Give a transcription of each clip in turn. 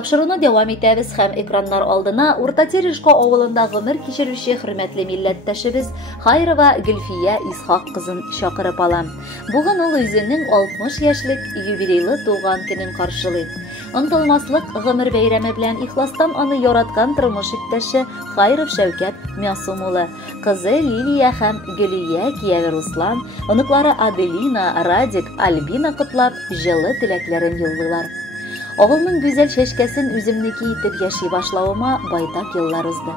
Тапшыруны дәвам итәбез һәм экраннар алдына Урта Терешка авылында гомер кичерүче хөрмәтле милләттәшебез Хайрова Гөлфия Исхак кызын чакырып алам. Бүген ул үзенең 60 яшьлек юбилейлы туган көнен каршылый. Онтылмаслык гомер бәйрәме белән ихластан аны яраткан тормыш иптәше Хайров Шәүкәт Мясум улы, кызы Лилия һәм Гөлия, кияве Руслан, оныклары Аделина, Радик, Альбина котлап, җылы теләкләрен юллыйлар. Авылның гүзәл шәшкәсен үземнеке итеп яши башлавыма байтак еллар узды.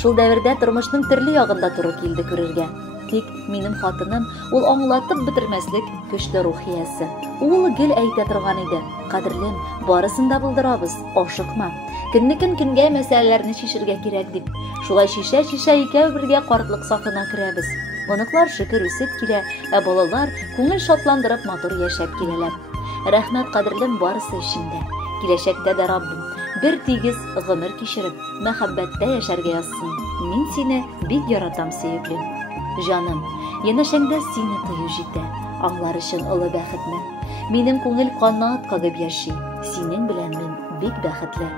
Шул дәвердә тормышның төрле ягында туры килде күрергә. Тик минем хатыным ул аңлатып бетермәслек көчле рух иясе. Ул гел әйтә торган иде: "Кадерлем, барысын да булдырабыз, ашыкма. Көннекен-көнгә мәсьәләләрне шишергә кирәк" дип. Шулай шишә-шишә икәү бергә картлык сафына керәбез. Оныклар шөкер үсеп килә, ә балалар күңел шатландырып матур яшәп киләләр. Рәхмәт, кадерлем, барысы өчен дә. Киләчәктә дә Раббим бер тигез гомер кичереп, мәхәббәттә яшәргә язсын. Мин сине бик яратам, сөеклем. Җаным, янәшәңдә сине тою җитә, аңлар өчен олы бәхетне. Минем күңел канат кагып яши, синең белән мин бик бәхетле.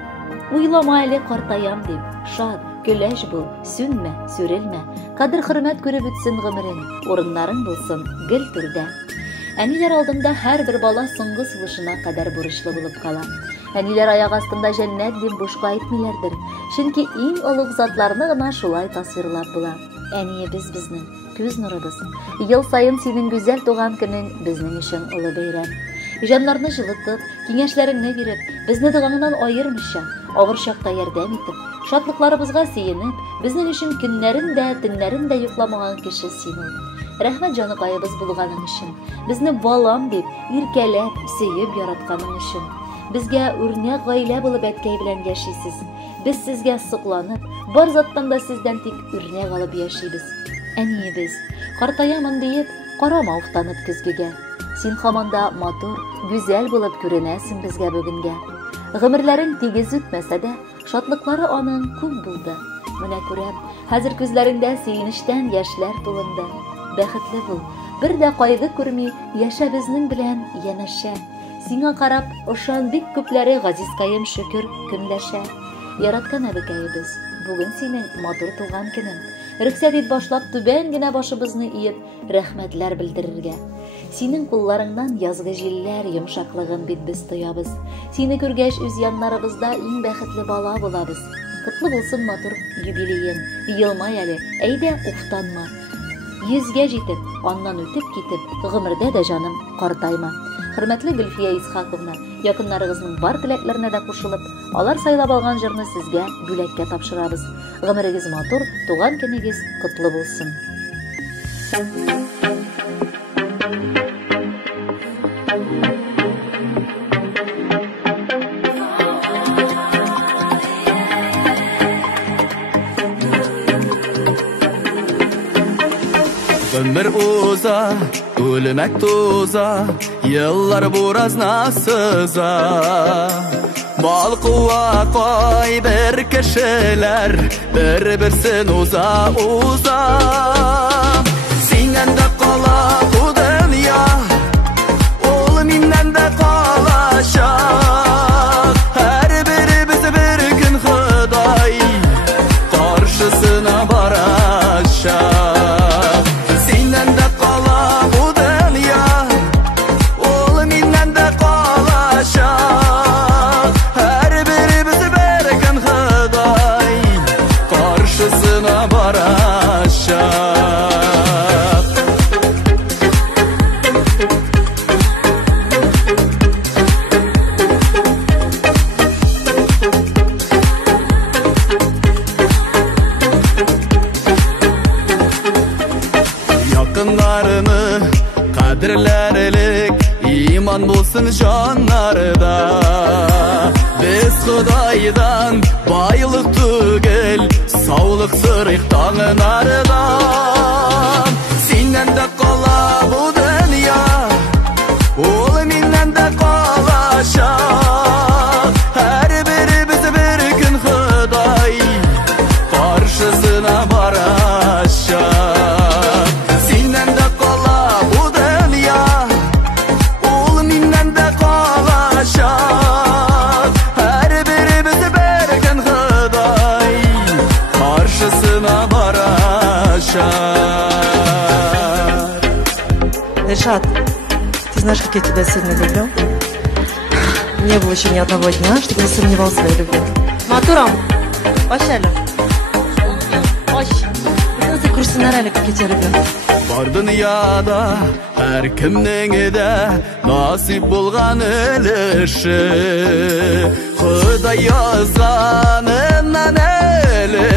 Уйлама әле картаям дип, шат, көләч бул, сүнмә, сүрелмә. Кадер-хөрмәт күреп үтсен гомерең, урыннарың булсын гел түрдә. Әниләр алдында һәрбер бала соңгы сулышына кадәр бурычлы булып кала. Әниләр аяк астында җәннәт дип бушка әйтмиләрдер, чөнки иң олуг затларны гына шулай тасвирлап була. Әниебез безнең, күз нурыбыз. Ел сайын синең гүзәл туган көнең безнең өчен олы бәйрәм. Җаннарны җылытып, киңәшләреңне биреп, безне догаңнан аермыйча, авыр чакта ярдәм итеп, шатлыкларыбызга сөенеп, безнең өчен көннәрен дә, төннәрен дә йокламаган кеше син ул. Рәхмәт җаныкаебыз булганың өчен, безне балам дип, иркәләп, сөеп яратканың өчен. Безгә үрнәк гаилә булып әткәй белән яшисез. Без сезгә сокланып, бар заттан да сездән тик үрнәк алып яшибез. Әниебез, картаямын диеп, карама уфтанып көзгегә. Син һаманда матур, гүзәл булып күренәсең безгә бүгенгә. Гомерләрең тигез үтмәсә дә, шатлыклары аның күп булды. Менә күрәм, хәзер күзләрендә сөенечтән яшьләр тулынды. Бәхетле бул, бер дә кайгы күрми, яшә безнең белән янәшә. Сиңа карап, ошан бик күпләре газизкаем шөкер көнләшә. Яраткан әбекәебез, бүген синең матур туган көнең. Рөхсәт ит башлап түбән генә башыбызны иеп, рәхмәтләр белдерергә. Синең кулларыңнан язгы җилләр йомшаклыгын бит без тоябыз. Сине күргәч үз яннарыбызда иң бәхетле бала булабыз. Котлы булсын матур юбилеең. Елмай әле, әйдә уфтанма. 100-гә җитеп, аннан үтеп китеп, гомердә дә җаным картайма. Хөрмәтле Гөлфия Исхаковна, якыннарыгызның бар теләкләренә дә кушылып, алар сайлап алган җырны сезгә бүләккә тапшырабыз. Гомерегез матур, туган көнегез котлы булсын. Ömür uza, ölmek tuza, yıllar burazna sıza. Bal kuva koy bir kişiler, bir-birsin uza uza. Sinen de kala bu dünya, ol minnen de kalaşak. Her biri bizi bir gün Huday, karşısına baraşak. Yakınlarını kadirlerlik iman bulsun canlarda. Biz Hudaydan bayılık tügel, sağlık sırık tağınardan. Sinden de kala bu dünya, ol minnen de kalaşak. Her biri bizi bir gün Huday, karşısına baraşak. Her bir барашар. Решат, ты знаешь, как я тебя сильно люблю? Не было еще ни одного дня, чтобы не сомневался в своей любви. Матурам, başarılı. Hoş. Nasıl kursun herhalde как я тебя люблю? Бар дүнияда әркімнің де насип болған өліші, Құдай yazғанынан әлі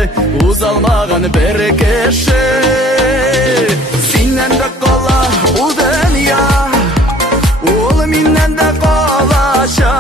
ұз алмаған бір кіші. Сенен де қала бұл дүния, ол менен де қалаша.